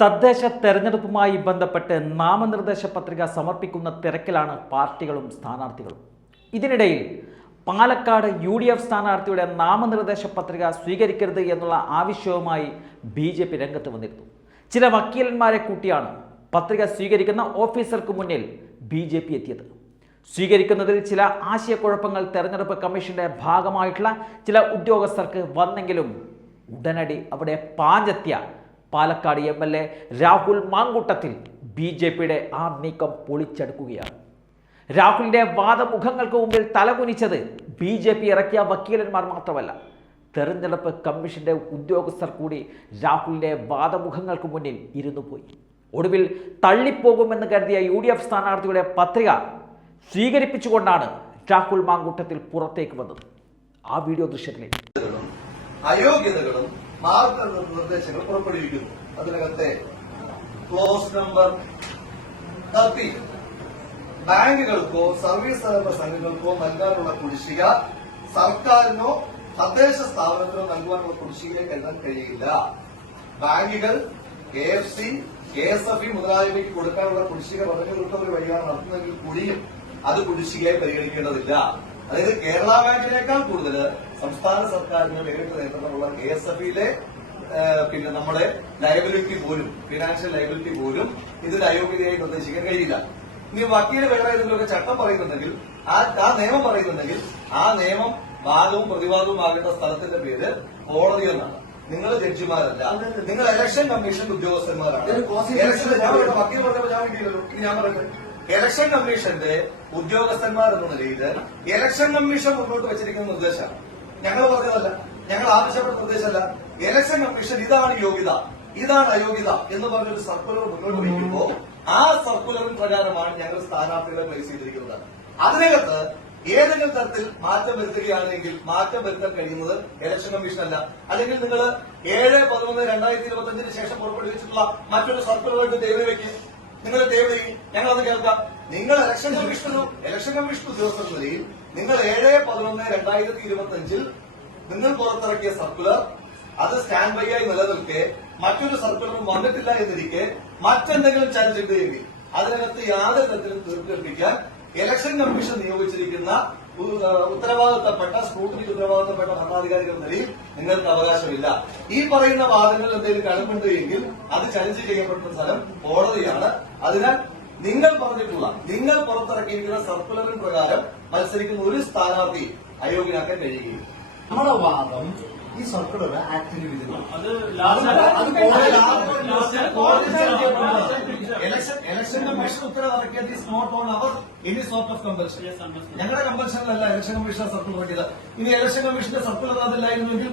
തദ്ദേശ തെരഞ്ഞെടുപ്പുമായി ബന്ധപ്പെട്ട് നാമനിർദ്ദേശ പത്രിക സമർപ്പിക്കുന്ന തിരക്കിലാണ് പാർട്ടികളും സ്ഥാനാർത്ഥികളും. ഇതിനിടയിൽ പാലക്കാട് യു ഡി എഫ് സ്ഥാനാർത്ഥിയുടെ നാമനിർദ്ദേശ പത്രിക സ്വീകരിക്കരുത് എന്നുള്ള ആവശ്യവുമായി ബി ജെ പി രംഗത്ത് വന്നിരുന്നു. ചില വക്കീലന്മാരെ കൂട്ടിയാണ് പത്രിക സ്വീകരിക്കുന്ന ഓഫീസർക്ക് മുന്നിൽ ബി ജെ പി എത്തിയത്. സ്വീകരിക്കുന്നതിൽ ചില ആശയക്കുഴപ്പങ്ങൾ തെരഞ്ഞെടുപ്പ് കമ്മീഷന്റെ ഭാഗമായിട്ടുള്ള ചില ഉദ്യോഗസ്ഥർക്ക് വന്നെങ്കിലും ഉടനടി അവിടെ പാഞ്ഞെത്തിയ Palakkad M L A Rahul Mamkootathil B J പിയുടെ ആ നീക്കം പൊളിച്ചെടുക്കുകയാണ്. രാഹുലിന്റെ വാദമുഖങ്ങൾക്ക് മുമ്പിൽ തലകുനിച്ചത് ബി ജെ പി ഇറക്കിയ വക്കീലന്മാർ മാത്രമല്ല തെരഞ്ഞെടുപ്പ് കമ്മീഷന്റെ ഉദ്യോഗസ്ഥർ കൂടി രാഹുലിന്റെ വാദമുഖങ്ങൾക്ക് മുന്നിൽ ഇരുന്നു പോയി. ഒടുവിൽ തള്ളിപ്പോകുമെന്ന് കരുതിയ യു ഡി എഫ് സ്ഥാനാർത്ഥിയുടെ പത്രിക സ്വീകരിപ്പിച്ചുകൊണ്ടാണ് രാഹുൽ മാങ്കൂട്ടത്തിൽ പുറത്തേക്ക് വന്നത്. ആ വീഡിയോ ദൃശ്യത്തിലേക്ക്. അയോഗ്യതകളും മാർഗനിർദ്ദേശങ്ങൾ പുറപ്പെടുവിക്കുന്നു. അതിനകത്തെ ക്ലോസ് നമ്പർ തർത്തി ബാങ്കുകൾക്കോ സർവീസ് സഹകരണ സംഘങ്ങൾക്കോ നൽകാനുള്ള കുടിശ്ശിക സർക്കാരിനോ തദ്ദേശ സ്ഥാപനത്തിനോ നൽകുവാനുള്ള കുടിശ്ശിക കരുതാൻ കഴിയില്ല. ബാങ്കുകൾ K F C K S F E മുതലായവയ്ക്ക് കൊടുക്കാനുള്ള കുടിശ്ശിക റവന്യൂ ഒരു വഴിയാണ് നടത്തുന്നതെങ്കിൽ കൂടിയും അത് കുടിശ്ശികയായി പരിഗണിക്കേണ്ടതില്ല. അതായത് കേരള ബാങ്കിനേക്കാൾ കൂടുതൽ സംസ്ഥാന സർക്കാരിന്റെ നേരിട്ട് നേതൃത്വമുള്ള കെ എസ് എഫ് ഇയിലെ പിന്നെ നമ്മുടെ ലയബിലിറ്റി പോലും ഫിനാൻഷ്യൽ ലയബിലിറ്റി പോലും ഇതിൽ അയോഗ്യതയായി നിർദ്ദേശിക്കാൻ കഴിയില്ല. ഇനി വക്കീൽ വേറെ ഏതെങ്കിലുമൊക്കെ ചട്ടം പറയുന്നുണ്ടെങ്കിൽ ആ ആ നിയമം പറയുന്നുണ്ടെങ്കിൽ ആ നിയമം വാദവും പ്രതിവാദവും ആകേണ്ട സ്ഥലത്തിന്റെ പേര് കോടതി എന്നാണ്. നിങ്ങൾ ജഡ്ജിമാരല്ല. നിങ്ങൾ ഇലക്ഷൻ കമ്മീഷൻ ഉദ്യോഗസ്ഥന്മാരാണ്. ഇലക്ഷൻ ഞാൻ പറയട്ടെ, വക്കീൽ പറഞ്ഞപ്പോൾ ഞാൻ കിട്ടിയില്ലല്ലോ. ഞാൻ പറയട്ടെ. ഇലക്ഷൻ കമ്മീഷന്റെ ഉദ്യോഗസ്ഥന്മാർ എന്ന നിലയിൽ ഇലക്ഷൻ കമ്മീഷൻ മുന്നോട്ട് വെച്ചിരിക്കുന്ന നിർദ്ദേശമാണ്. ഞങ്ങൾ പറഞ്ഞതല്ല. ഞങ്ങൾ ആവശ്യപ്പെട്ട നിർദ്ദേശമല്ല. ഇലക്ഷൻ കമ്മീഷൻ ഇതാണ് യോഗ്യത. ഇതാണ് അയോഗ്യത എന്ന് പറഞ്ഞൊരു സർക്കുലർ മുന്നോട്ട് വയ്ക്കുമ്പോൾ ആ സർക്കുലറിൻ പ്രകാരമാണ് ഞങ്ങൾ സ്ഥാനാർത്ഥികളെ പ്ലേസ് ചെയ്തിരിക്കുന്നത്. അതിനകത്ത് ഏതെങ്കിലും തരത്തിൽ മാറ്റം വരുത്തുകയാണെങ്കിൽ മാറ്റം വരുത്താൻ കഴിയുന്നത് ഇലക്ഷൻ കമ്മീഷൻ അല്ല. അല്ലെങ്കിൽ നിങ്ങൾ ഏഴ് പതിനൊന്ന് രണ്ടായിരത്തി ഇരുപത്തി അഞ്ചിന് ശേഷം പുറപ്പെടുവിച്ചിട്ടുള്ള മറ്റൊരു സർക്കുലറായിട്ട് ദയവ് വയ്ക്കും. നിങ്ങൾ ദയവ് ഞങ്ങളത് കേൾക്കാം. നിങ്ങൾ ഇലക്ഷൻ കമ്മീഷൻ ഇലക്ഷൻ കമ്മീഷൻ ഉദ്യോഗസ്ഥർ നിലയിൽ നിങ്ങൾ ഏഴ് പതിനൊന്ന് രണ്ടായിരത്തി ഇരുപത്തി അഞ്ചിൽ നിങ്ങൾ പുറത്തിറക്കിയ സർക്കുലർ അത് സ്റ്റാൻഡ് ബൈ ആയി നിലനിൽക്കെ മറ്റൊരു സർക്കുലറും വന്നിട്ടില്ല എന്നിരിക്കെ മറ്റെന്തെങ്കിലും ചർച്ച ചെയ്തെങ്കിൽ അതിനകത്ത് യാതൊരു തരത്തിലും തീർപ്പിക്കാൻ ഇലക്ഷൻ കമ്മീഷൻ നിയോഗിച്ചിരിക്കുന്ന ഉത്തരവാദിത്തപ്പെട്ട സ്ക്രൂട്ടിനി ഉത്തരവാദിത്തപ്പെട്ട ഭരണാധികാരികൾ നിലയിൽ നിങ്ങൾക്ക് അവകാശമില്ല. ഈ പറയുന്ന വാദങ്ങളിൽ എന്തെങ്കിലും കടമുണ്ട് എങ്കിൽ അത് ചലഞ്ച് ചെയ്യപ്പെടുന്ന സ്ഥലം കോടതിയാണ്. അതിനാൽ നിങ്ങൾ പറഞ്ഞിട്ടുള്ള നിങ്ങൾ പുറത്തിറക്കിയിരിക്കുന്ന സർക്കുലറിൻ പ്രകാരം മത്സരിക്കുന്ന ഒരു സ്ഥാനാർത്ഥി അയോഗ്യനാക്കാൻ കഴിയുകയില്ല നമ്മുടെ വാദം ഈ സർക്കുലർ ആക്ടിന് commission ഉത്തരവിറക്കിയത് is not on our any sort of compulsion ഞങ്ങളുടെ കമ്പൽഷനിലല്ല ഇലക്ഷൻ കമ്മീഷൻ സർക്കുലർ ഇറക്കിയത് ഇനി ഇലക്ഷൻ കമ്മീഷന്റെ circular അതില്ലായിരുന്നെങ്കിൽ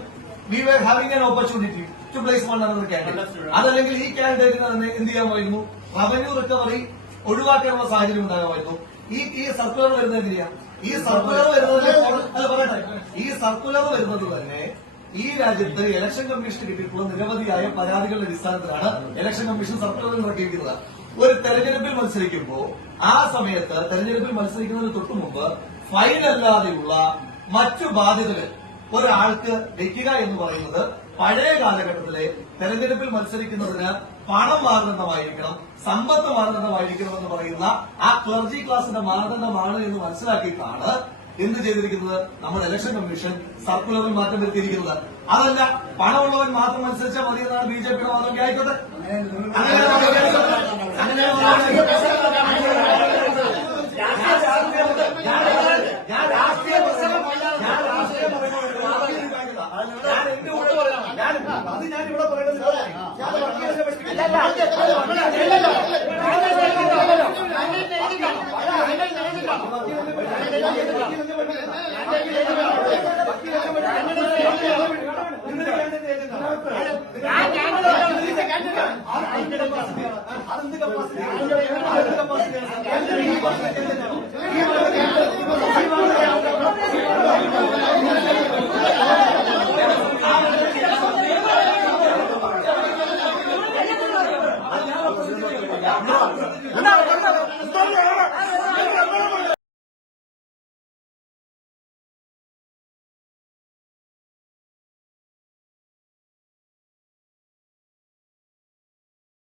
we were having an opportunity to place one another candidate അതല്ലെങ്കിൽ ഈ കാൻഡിഡേറ്റിന് തന്നെ എന്ത് ചെയ്യാമായിരുന്നു? റവന്യൂ റിക്കവറി ഒഴിവാക്കാനുള്ള സാഹചര്യം ഉണ്ടാകാമായിരുന്നു. ഈ ഈ സർക്കുലർ വരുന്നത് എങ്ങനെയാ ഈ സർക്കുലർ വരുന്നത് അല്ല പറയട്ടെ. ഈ സർക്കുലർ വരുന്നത് തന്നെ ഈ രാജ്യത്ത് ഇലക്ഷൻ കമ്മീഷൻ കിട്ടിയിട്ടുള്ള നിരവധിയായ പരാതികളുടെ അടിസ്ഥാനത്തിലാണ് ഇലക്ഷൻ കമ്മീഷൻ സർക്കുലർ ഇറക്കിയിരിക്കുന്നത് ഒരു തെരഞ്ഞെടുപ്പിൽ മത്സരിക്കുമ്പോൾ ആ സമയത്ത് തെരഞ്ഞെടുപ്പിൽ മത്സരിക്കുന്നതിന് തൊട്ടു മുമ്പ് ഫൈൻ അല്ലാതെയുള്ള മറ്റു ബാധ്യതകൾ ഒരാൾക്ക് വെക്കുക എന്ന് പറയുന്നത് പഴയ കാലഘട്ടത്തിലെ തെരഞ്ഞെടുപ്പിൽ മത്സരിക്കുന്നതിന് പണം മാനദണ്ഡമായിരിക്കണം സമ്പത്ത് മാനദണ്ഡമായിരിക്കണം എന്ന് പറയുന്ന ആ ക്ലർജി ക്ലാസിന്റെ മാനദണ്ഡമാണ് എന്ന് മനസ്സിലാക്കിയിട്ടാണ് എന്ത് ചെയ്തിരിക്കുന്നത്? നമ്മുടെ ഇലക്ഷൻ കമ്മീഷൻ സർക്കുലറിൽ മാറ്റം വരുത്തിയിരിക്കുന്നത്. അതല്ല പണമുള്ളവൻ മാത്രം അനുസരിച്ചാൽ മതി എന്നാണ് ബി ജെ പിയുടെ വാദം ആയിക്കോട്ടെ? അങ്ങനെ ഞാൻ രാഷ്ട്രീയ പ്രസംഗമല്ല ഞാൻ രാഷ്ട്രീയ പ്രസംഗമല്ല ഞാൻ എന്റെ കൂടെ പറയാം ഞാൻ അത് ഞാൻ ഇവിടെ പറയുന്നത് ഞാൻ വക്കീലിനെ പറ്റി- അതെന്ത് കപ്പാസിറ്റി അതെന്ത് കപ്പാസിറ്റി